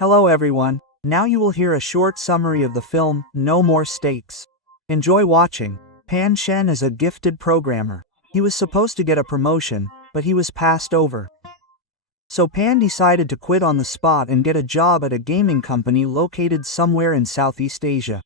Hello everyone, now you will hear a short summary of the film, No More Stakes. Enjoy watching. Pan Shen is a gifted programmer. He was supposed to get a promotion, but he was passed over. So Pan decided to quit on the spot and get a job at a gaming company located somewhere in Southeast Asia.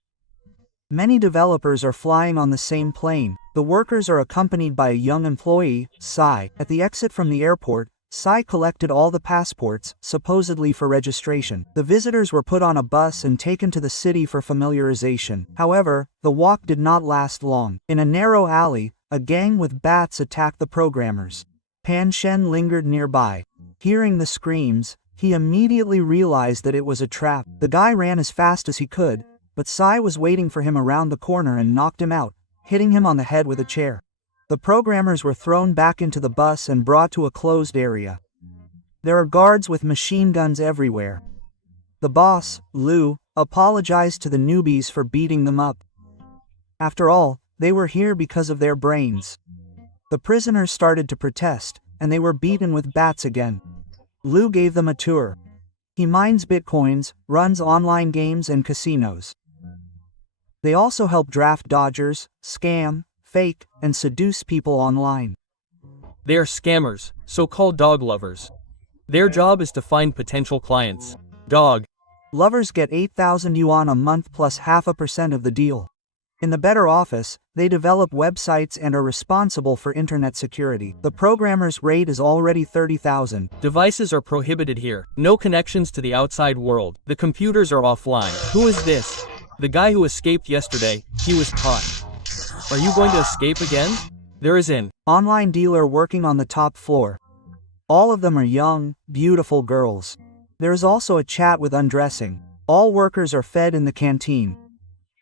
Many developers are flying on the same plane. The workers are accompanied by a young employee, Sai. At the exit from the airport, Sai collected all the passports, supposedly for registration. The visitors were put on a bus and taken to the city for familiarization. However, the walk did not last long. In a narrow alley, a gang with bats attacked the programmers. Pan Shen lingered nearby. Hearing the screams, he immediately realized that it was a trap. The guy ran as fast as he could, but Sai was waiting for him around the corner and knocked him out, hitting him on the head with a chair. The programmers were thrown back into the bus and brought to a closed area. There are guards with machine guns everywhere. The boss, Lu, apologized to the newbies for beating them up. After all, they were here because of their brains. The prisoners started to protest, and they were beaten with bats again. Lu gave them a tour. He mines bitcoins, runs online games and casinos. They also help draft dodgers, scam, fake, and seduce people online. They are scammers, so-called dog lovers. Their job is to find potential clients. Dog lovers get 8,000 yuan a month plus 0.5% of the deal. In the better office, they develop websites and are responsible for internet security. The programmer's rate is already 30,000. Devices are prohibited here. No connections to the outside world. The computers are offline. Who is this? The guy who escaped yesterday. He was caught. Are you going to escape again? There is an online dealer working on the top floor. All of them are young, beautiful girls. There is also a chat with undressing. All workers are fed in the canteen.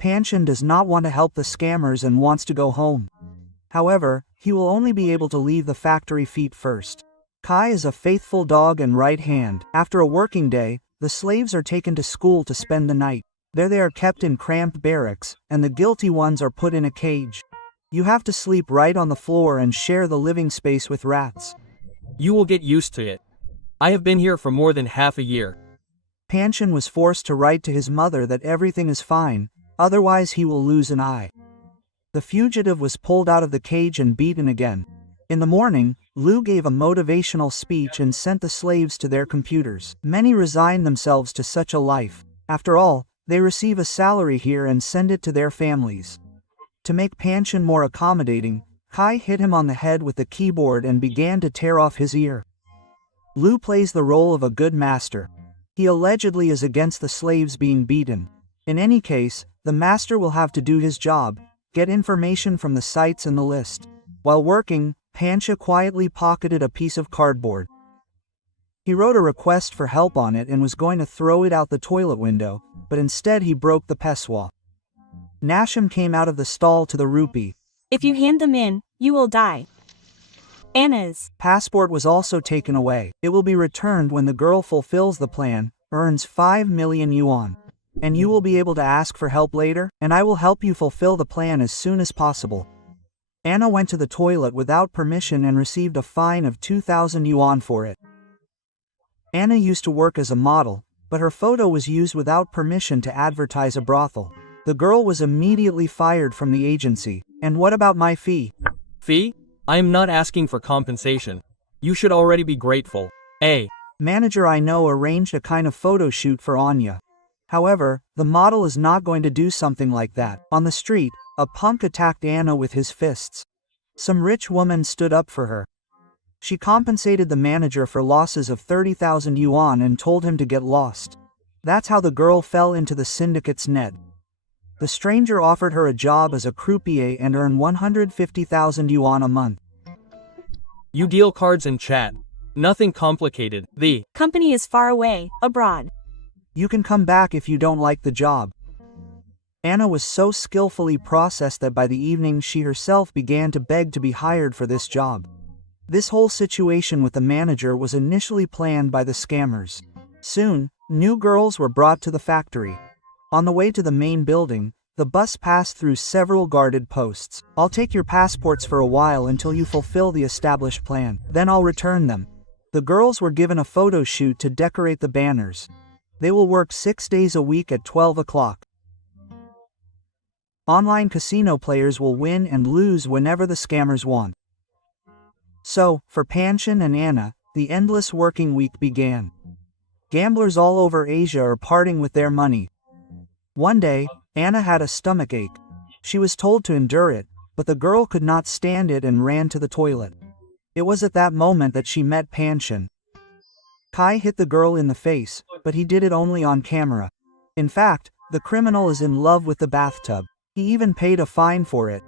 Pan Shen does not want to help the scammers and wants to go home. However, he will only be able to leave the factory feet first. Kai is a faithful dog and right hand. After a working day, the slaves are taken to school to spend the night. There they are kept in cramped barracks, and the guilty ones are put in a cage. You have to sleep right on the floor and share the living space with rats. You will get used to it. I have been here for more than half a year. Pan Shen was forced to write to his mother that everything is fine, otherwise he will lose an eye. The fugitive was pulled out of the cage and beaten again. In the morning, Lu gave a motivational speech and sent the slaves to their computers. Many resign themselves to such a life. After all, they receive a salary here and send it to their families. To make Pan Shen more accommodating, Kai hit him on the head with the keyboard and began to tear off his ear. Lu plays the role of a good master. He allegedly is against the slaves being beaten. In any case, the master will have to do his job, get information from the sites and the list. While working, Pan Shen quietly pocketed a piece of cardboard. He wrote a request for help on it and was going to throw it out the toilet window, but instead he broke the pessoa. Nashim came out of the stall to the rupee. If you hand them in, you will die. Anna's passport was also taken away. It will be returned when the girl fulfills the plan, earns 5 million yuan. And you will be able to ask for help later, and I will help you fulfill the plan as soon as possible. Anna went to the toilet without permission and received a fine of 2,000 yuan for it. Anna used to work as a model, but her photo was used without permission to advertise a brothel. The girl was immediately fired from the agency. And what about my fee? Fee? I am not asking for compensation. You should already be grateful. A manager I know arranged a kind of photo shoot for Anya. However, the model is not going to do something like that. On the street, a punk attacked Anna with his fists. Some rich woman stood up for her. She compensated the manager for losses of 30,000 yuan and told him to get lost. That's how the girl fell into the syndicate's net. The stranger offered her a job as a croupier and earned 150,000 yuan a month. You deal cards and chat. Nothing complicated. The company is far away, abroad. You can come back if you don't like the job. Anna was so skillfully processed that by the evening she herself began to beg to be hired for this job. This whole situation with the manager was initially planned by the scammers. Soon, new girls were brought to the factory. On the way to the main building, the bus passed through several guarded posts. I'll take your passports for a while until you fulfill the established plan. Then I'll return them. The girls were given a photo shoot to decorate the banners. They will work 6 days a week at 12 o'clock. Online casino players will win and lose whenever the scammers want. So, for Panshin and Anna, the endless working week began. Gamblers all over Asia are parting with their money. One day, Anna had a stomachache. She was told to endure it, but the girl could not stand it and ran to the toilet. It was at that moment that she met Panshin. Kai hit the girl in the face, but he did it only on camera. In fact, the criminal is in love with the bathtub. He even paid a fine for it.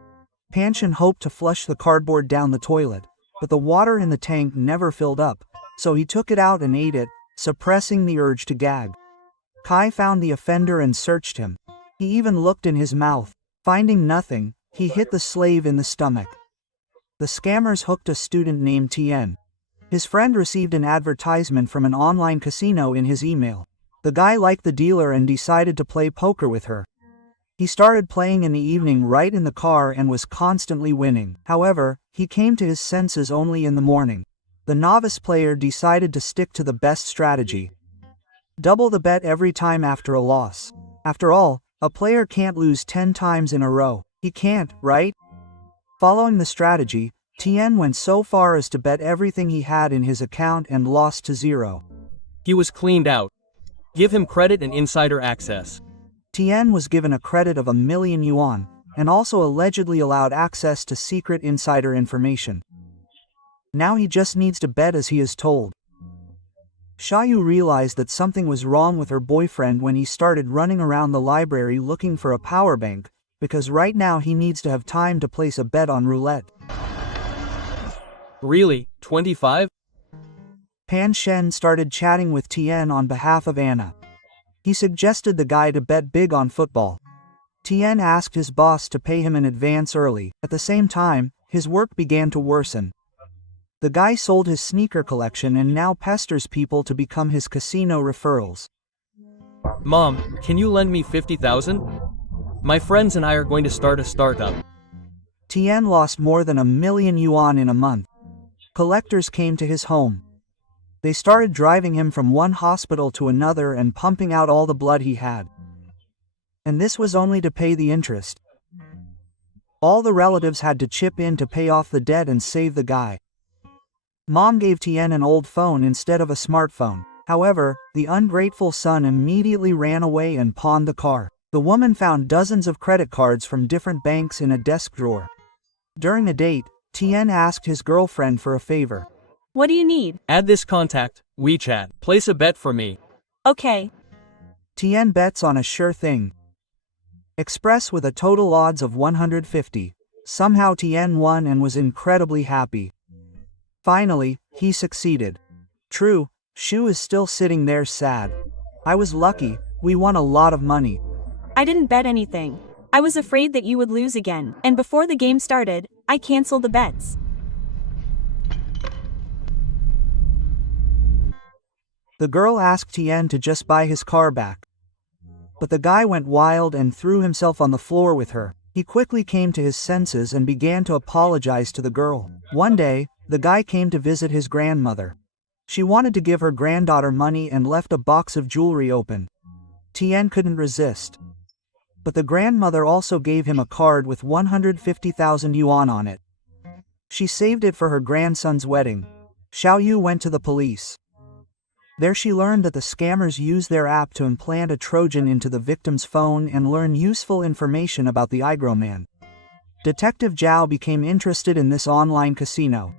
Panshin hoped to flush the cardboard down the toilet, but the water in the tank never filled up, so he took it out and ate it, suppressing the urge to gag. Kai found the offender and searched him. He even looked in his mouth. Finding nothing, he hit the slave in the stomach. The scammers hooked a student named Tien. His friend received an advertisement from an online casino in his email. The guy liked the dealer and decided to play poker with her. He started playing in the evening right in the car and was constantly winning. However, he came to his senses only in the morning. The novice player decided to stick to the best strategy. Double the bet every time after a loss. After all, a player can't lose 10 times in a row. He can't, right? Following the strategy, Tien went so far as to bet everything he had in his account and lost to zero. He was cleaned out. Give him credit and insider access. Tien was given a credit of 1,000,000 yuan, and also allegedly allowed access to secret insider information. Now he just needs to bet as he is told. Xiaoyu realized that something was wrong with her boyfriend when he started running around the library looking for a power bank, because right now he needs to have time to place a bet on roulette. Really, 25? Pan Shen started chatting with Tien on behalf of Anna. He suggested the guy to bet big on football. Tien asked his boss to pay him in advance early. At the same time, his work began to worsen. The guy sold his sneaker collection and now pesters people to become his casino referrals. Mom, can you lend me 50,000? My friends and I are going to start a startup. Tien lost more than 1,000,000 yuan in a month. Collectors came to his home. They started driving him from one hospital to another and pumping out all the blood he had. And this was only to pay the interest. All the relatives had to chip in to pay off the debt and save the guy. Mom gave Tien an old phone instead of a smartphone. However, the ungrateful son immediately ran away and pawned the car. The woman found dozens of credit cards from different banks in a desk drawer. During a date, Tien asked his girlfriend for a favor. What do you need? Add this contact, WeChat. Place a bet for me. Okay. Tien bets on a sure thing. Express with a total odds of 150. Somehow Tien won and was incredibly happy. Finally, he succeeded. True, Shu is still sitting there sad. I was lucky, we won a lot of money. I didn't bet anything. I was afraid that you would lose again, and before the game started, I canceled the bets. The girl asked Tien to just buy his car back. But the guy went wild and threw himself on the floor with her. He quickly came to his senses and began to apologize to the girl. One day, the guy came to visit his grandmother. She wanted to give her granddaughter money and left a box of jewelry open. Tien couldn't resist. But the grandmother also gave him a card with 150,000 yuan on it. She saved it for her grandson's wedding. Xiaoyu went to the police. There she learned that the scammers used their app to implant a Trojan into the victim's phone and learn useful information about the Igroman. Detective Zhao became interested in this online casino.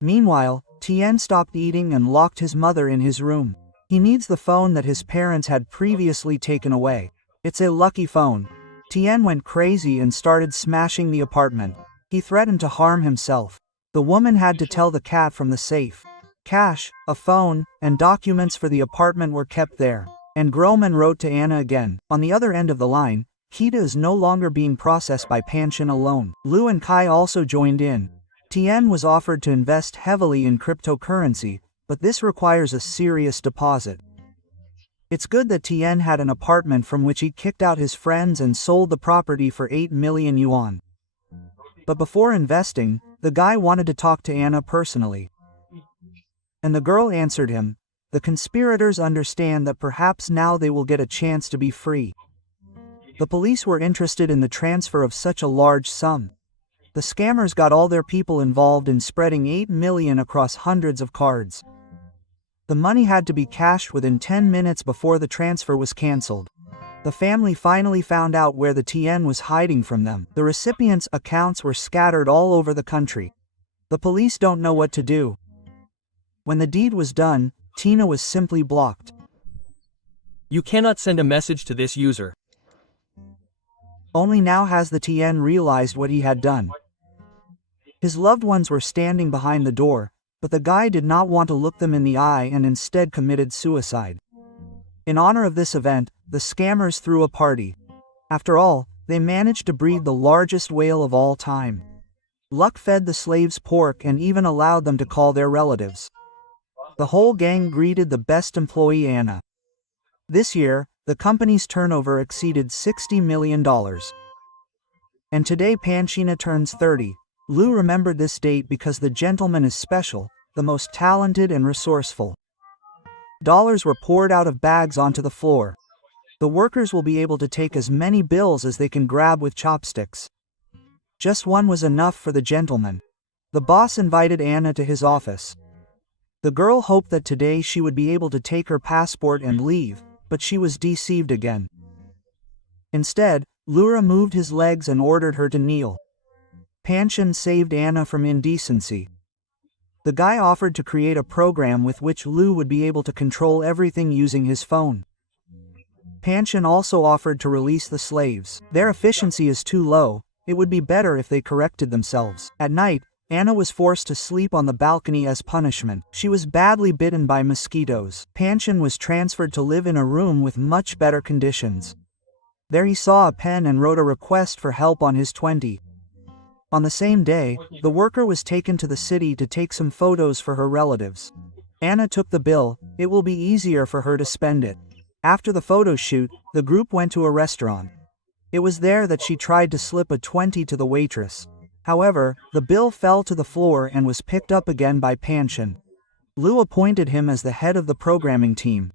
Meanwhile, Tien stopped eating and locked his mother in his room. He needs the phone that his parents had previously taken away. It's a lucky phone. Tien went crazy and started smashing the apartment. He threatened to harm himself. The woman had to tell the cat from the safe. Cash, a phone, and documents for the apartment were kept there. And Groman wrote to Anna again. On the other end of the line, Kita is no longer being processed by Panshin alone. Lu and Kai also joined in. Tien was offered to invest heavily in cryptocurrency, but this requires a serious deposit. It's good that Tien had an apartment from which he kicked out his friends and sold the property for 8,000,000 yuan. But before investing, the guy wanted to talk to Anna personally. And the girl answered him, The conspirators understand that perhaps now they will get a chance to be free. The police were interested in the transfer of such a large sum. The scammers got all their people involved in spreading 8 million across hundreds of cards. The money had to be cashed within 10 minutes before the transfer was cancelled. The family finally found out where the TN was hiding from them. The recipients' accounts were scattered all over the country. The police don't know what to do. When the deed was done, Tina was simply blocked. You cannot send a message to this user. Only now has the TN realized what he had done. His loved ones were standing behind the door, but the guy did not want to look them in the eye and instead committed suicide. In honor of this event, the scammers threw a party. After all, they managed to breed the largest whale of all time. Luck fed the slaves pork and even allowed them to call their relatives. The whole gang greeted the best employee, Anna. This year, the company's turnover exceeded $60 million. And today Panchina turns 30. Lou remembered this date because the gentleman is special, the most talented and resourceful. Dollars were poured out of bags onto the floor. The workers will be able to take as many bills as they can grab with chopsticks. Just one was enough for the gentleman. The boss invited Anna to his office. The girl hoped that today she would be able to take her passport and leave, but she was deceived again. Instead, Lura moved his legs and ordered her to kneel. Panchina saved Anna from indecency. The guy offered to create a program with which Lou would be able to control everything using his phone. Panchina also offered to release the slaves. Their efficiency is too low, it would be better if they corrected themselves. At night, Anna was forced to sleep on the balcony as punishment. She was badly bitten by mosquitoes. Panchina was transferred to live in a room with much better conditions. There he saw a pen and wrote a request for help on his 20. On the same day, the worker was taken to the city to take some photos for her relatives. Anna took the bill, it will be easier for her to spend it. After the photo shoot, the group went to a restaurant. It was there that she tried to slip a 20 to the waitress. However, the bill fell to the floor and was picked up again by Panchina. Lou appointed him as the head of the programming team.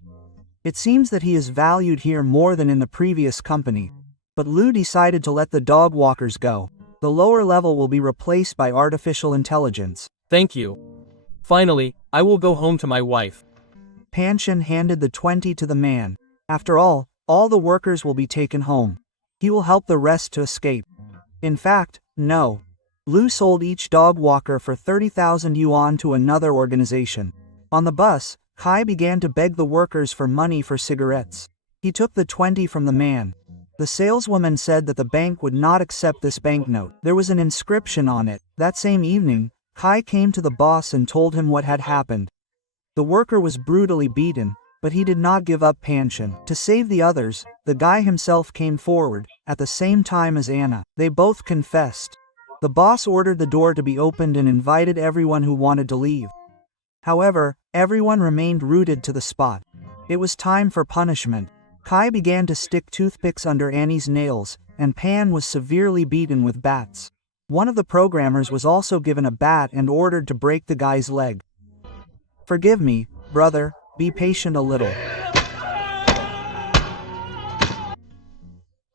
It seems that he is valued here more than in the previous company. But Lou decided to let the dog walkers go. The lower level will be replaced by artificial intelligence. Thank you. Finally, I will go home to my wife. Panchina handed the 20 to the man. After all the workers will be taken home. He will help the rest to escape. In fact, no. Lou sold each dog walker for 30,000 yuan to another organization. On the bus, Kai began to beg the workers for money for cigarettes. He took the 20 from the man. The saleswoman said that the bank would not accept this banknote. There was an inscription on it. That same evening, Kai came to the boss and told him what had happened. The worker was brutally beaten, but he did not give up Panchina. To save the others, the guy himself came forward, at the same time as Anna. They both confessed. The boss ordered the door to be opened and invited everyone who wanted to leave. However, everyone remained rooted to the spot. It was time for punishment. Kai began to stick toothpicks under Annie's nails, and Pan was severely beaten with bats. One of the programmers was also given a bat and ordered to break the guy's leg. "Forgive me, brother, be patient a little."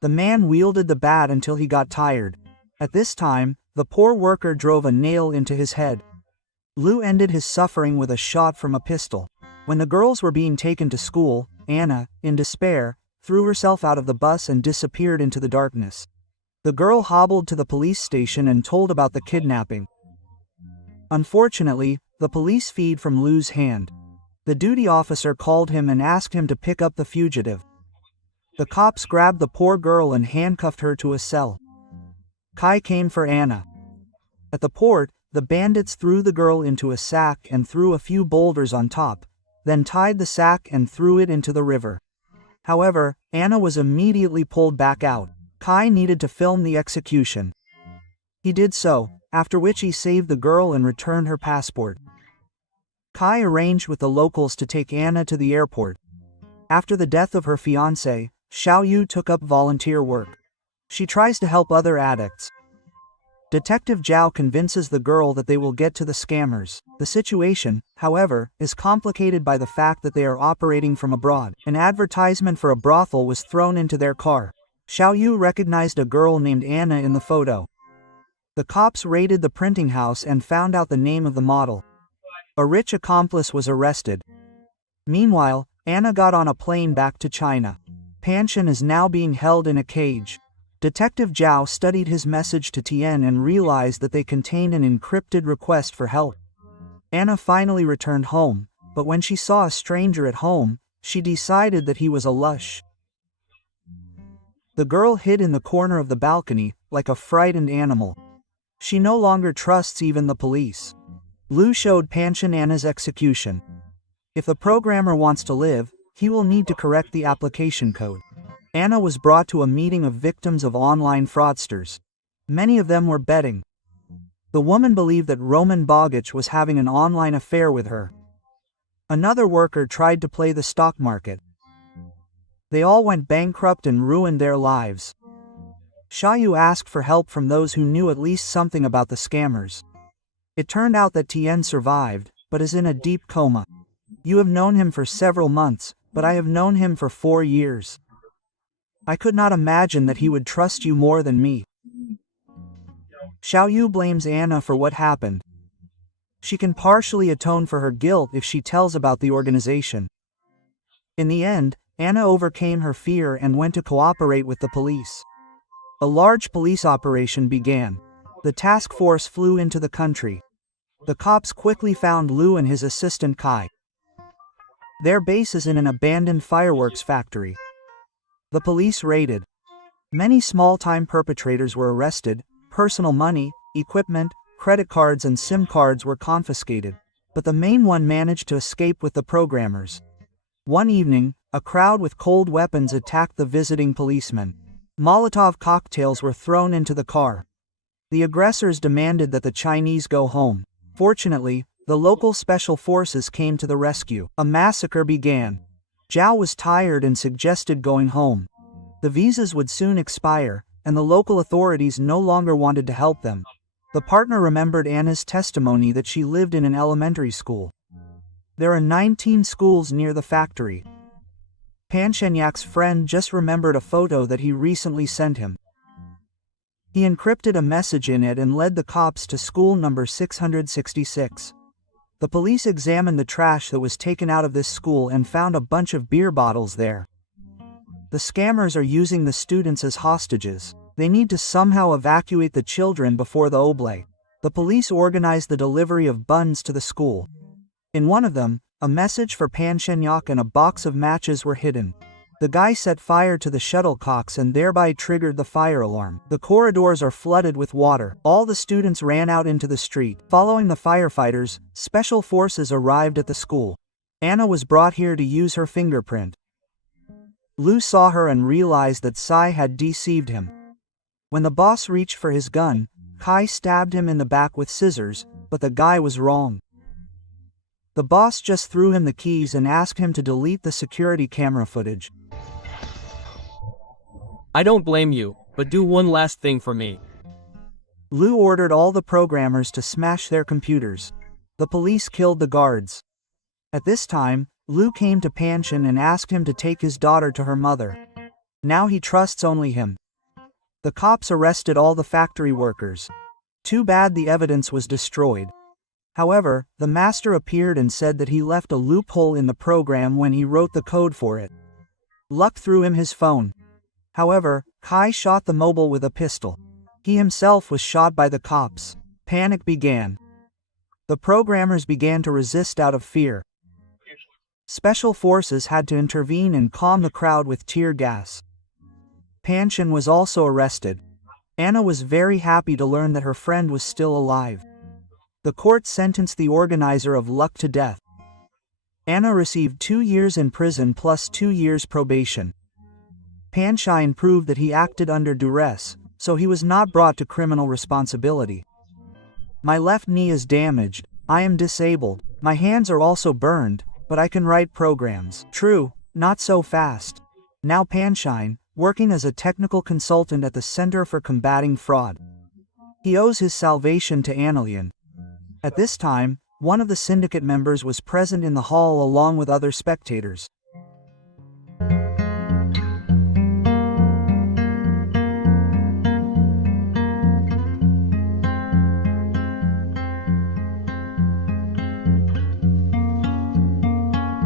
The man wielded the bat until he got tired. At this time, the poor worker drove a nail into his head. Lou ended his suffering with a shot from a pistol. When the girls were being taken to school, Anna, in despair, threw herself out of the bus and disappeared into the darkness. The girl hobbled to the police station and told about the kidnapping. Unfortunately, the police feed from Lou's hand. The duty officer called him and asked him to pick up the fugitive. The cops grabbed the poor girl and handcuffed her to a cell. Kai came for Anna. At the port, the bandits threw the girl into a sack and threw a few boulders on top, then tied the sack and threw it into the river. However, Anna was immediately pulled back out. Kai needed to film the execution. He did so, after which he saved the girl and returned her passport. Kai arranged with the locals to take Anna to the airport. After the death of her fiancé, Xiao Yu took up volunteer work. She tries to help other addicts. Detective Zhao convinces the girl that they will get to the scammers. The situation, however, is complicated by the fact that they are operating from abroad. An advertisement for a brothel was thrown into their car. Xiao Yu recognized a girl named Anna in the photo. The cops raided the printing house and found out the name of the model. A rich accomplice was arrested. Meanwhile, Anna got on a plane back to China. Pan Shen is now being held in a cage. Detective Zhao studied his message to Tian and realized that they contained an encrypted request for help. Anna finally returned home, but when she saw a stranger at home, she decided that he was a lush. The girl hid in the corner of the balcony, like a frightened animal. She no longer trusts even the police. Lu showed Pan Shen Anna's execution. If the programmer wants to live, he will need to correct the application code. Anna was brought to a meeting of victims of online fraudsters. Many of them were betting. The woman believed that Roman Bogich was having an online affair with her. Another worker tried to play the stock market. They all went bankrupt and ruined their lives. Xiaoyu asked for help from those who knew at least something about the scammers. It turned out that Tian survived, but is in a deep coma. You have known him for several months, but I have known him for 4 years. I could not imagine that he would trust you more than me. Xiaoyu blames Anna for what happened. She can partially atone for her guilt if she tells about the organization. In the end, Anna overcame her fear and went to cooperate with the police. A large police operation began. The task force flew into the country. The cops quickly found Lu and his assistant Kai. Their base is in an abandoned fireworks factory. The police raided. Many small-time perpetrators were arrested, personal money, equipment, credit cards and SIM cards were confiscated. But the main one managed to escape with the programmers. One evening, a crowd with cold weapons attacked the visiting policemen. Molotov cocktails were thrown into the car. The aggressors demanded that the Chinese go home. Fortunately, the local special forces came to the rescue. A massacre began. Zhao was tired and suggested going home. The visas would soon expire, and the local authorities no longer wanted to help them. The partner remembered Anna's testimony that she lived in an elementary school. There are 19 schools near the factory. Pan Shenyak's friend just remembered a photo that he recently sent him. He encrypted a message in it and led the cops to school number 666. The police examined the trash that was taken out of this school and found a bunch of beer bottles there. The scammers are using the students as hostages. They need to somehow evacuate the children before the oblate. The police organized the delivery of buns to the school. In one of them, a message for Pan Shenyak and a box of matches were hidden. The guy set fire to the shuttlecocks and thereby triggered the fire alarm. The corridors are flooded with water. All the students ran out into the street. Following the firefighters, special forces arrived at the school. Anna was brought here to use her fingerprint. Lu saw her and realized that Sai had deceived him. When the boss reached for his gun, Kai stabbed him in the back with scissors, but the guy was wrong. The boss just threw him the keys and asked him to delete the security camera footage. I don't blame you, but do one last thing for me. Lu ordered all the programmers to smash their computers. The police killed the guards. At this time, Lu came to Pan Shen and asked him to take his daughter to her mother. Now he trusts only him. The cops arrested all the factory workers. Too bad the evidence was destroyed. However, the master appeared and said that he left a loophole in the program when he wrote the code for it. Luck threw him his phone. However, Kai shot the mobile with a pistol. He himself was shot by the cops. Panic began. The programmers began to resist out of fear. Special forces had to intervene and calm the crowd with tear gas. Pan Shen was also arrested. Anna was very happy to learn that her friend was still alive. The court sentenced the organizer of Luck to death. Anna received 2 years in prison plus 2 years probation. Pan Shen proved that he acted under duress, so he was not brought to criminal responsibility. My left knee is damaged, I am disabled, my hands are also burned, but I can write programs. True, not so fast. Now Pan Shen, working as a technical consultant at the Center for Combating Fraud. He owes his salvation to Annelian. At this time, one of the syndicate members was present in the hall along with other spectators.